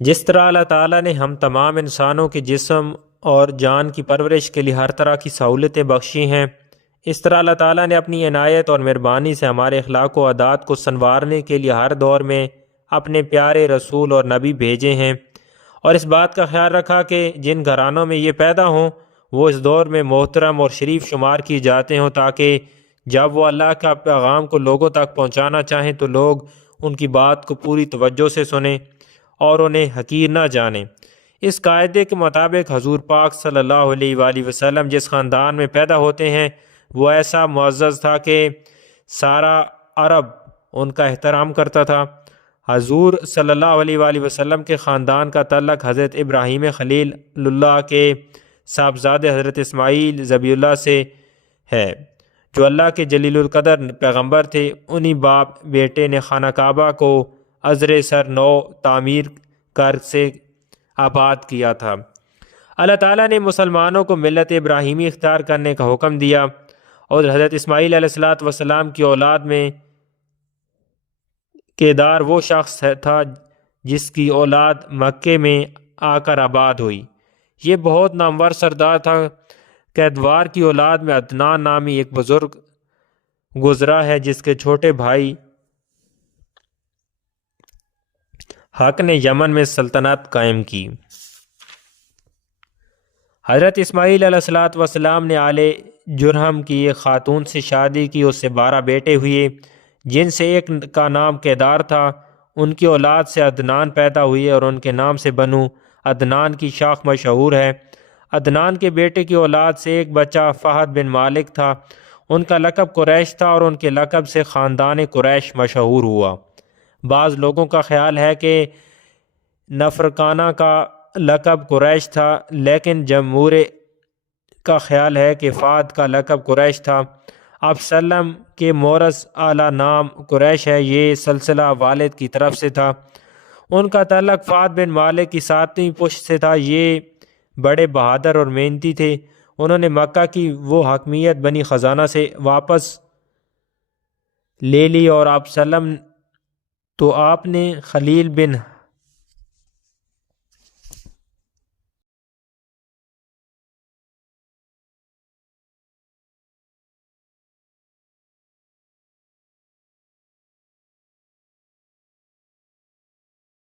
جس طرح اللہ تعالیٰ نے ہم تمام انسانوں کے جسم اور جان کی پرورش کے لیے ہر طرح کی سہولتیں بخشی ہیں، اس طرح اللہ تعالیٰ نے اپنی عنایت اور مہربانی سے ہمارے اخلاق و عادات کو سنوارنے کے لیے ہر دور میں اپنے پیارے رسول اور نبی بھیجے ہیں، اور اس بات کا خیال رکھا کہ جن گھرانوں میں یہ پیدا ہوں وہ اس دور میں محترم اور شریف شمار کیے جاتے ہوں، تاکہ جب وہ اللہ کا پیغام کو لوگوں تک پہنچانا چاہیں تو لوگ ان کی بات کو پوری توجہ سے سنیں اور انہیں حقیر نہ جانیں۔ اس قاعدے کے مطابق حضور پاک صلی اللہ علیہ وآلہ وسلم جس خاندان میں پیدا ہوتے ہیں وہ ایسا معزز تھا کہ سارا عرب ان کا احترام کرتا تھا۔ حضور صلی اللہ علیہ وآلہ وسلم کے خاندان کا تعلق حضرت ابراہیم خلیل اللہ کے صاحبزادے حضرت اسماعیل ذبیح اللہ سے ہے، جو اللہ کے جلیل القدر پیغمبر تھے۔ انہی باپ بیٹے نے خانہ کعبہ کو ازر سر نو تعمیر کر سے آباد کیا تھا۔ اللہ تعالیٰ نے مسلمانوں کو ملت ابراہیمی اختیار کرنے کا حکم دیا، اور حضرت اسماعیل علیہ السلام کی اولاد میں کیدار وہ شخص تھا جس کی اولاد مکے میں آ کر آباد ہوئی۔ یہ بہت نامور سردار تھا۔ کیدوار کی اولاد میں عدنان نامی ایک بزرگ گزرا ہے جس کے چھوٹے بھائی حق نے یمن میں سلطنت قائم کی۔ حضرت اسماعیل علیہ السلام نے آل جرہم کی ایک خاتون سے شادی کی، اس سے 12 بیٹے ہوئے جن سے ایک کا نام کیدار تھا۔ ان کی اولاد سے عدنان پیدا ہوئی اور ان کے نام سے بنو عدنان کی شاخ مشہور ہے۔ عدنان کے بیٹے کی اولاد سے ایک بچہ فہد بن مالک تھا، ان کا لقب قریش تھا اور ان کے لقب سے خاندان قریش مشہور ہوا۔ بعض لوگوں کا خیال ہے کہ نفرکانہ کا لقب قریش تھا، لیکن جمہور کا خیال ہے کہ فہد کا لقب قریش تھا۔ آپ سلم کے مورث اعلیٰ نام قریش ہے، یہ سلسلہ والد کی طرف سے تھا۔ ان کا تعلق فہد بن مالک کی 7ویں پشت سے تھا۔ یہ بڑے بہادر اور محنتی تھے۔ انہوں نے مکہ کی وہ حاکمیت بنی خزانہ سے واپس لے لی اور آپ سلم تو آپ نے خلیل بن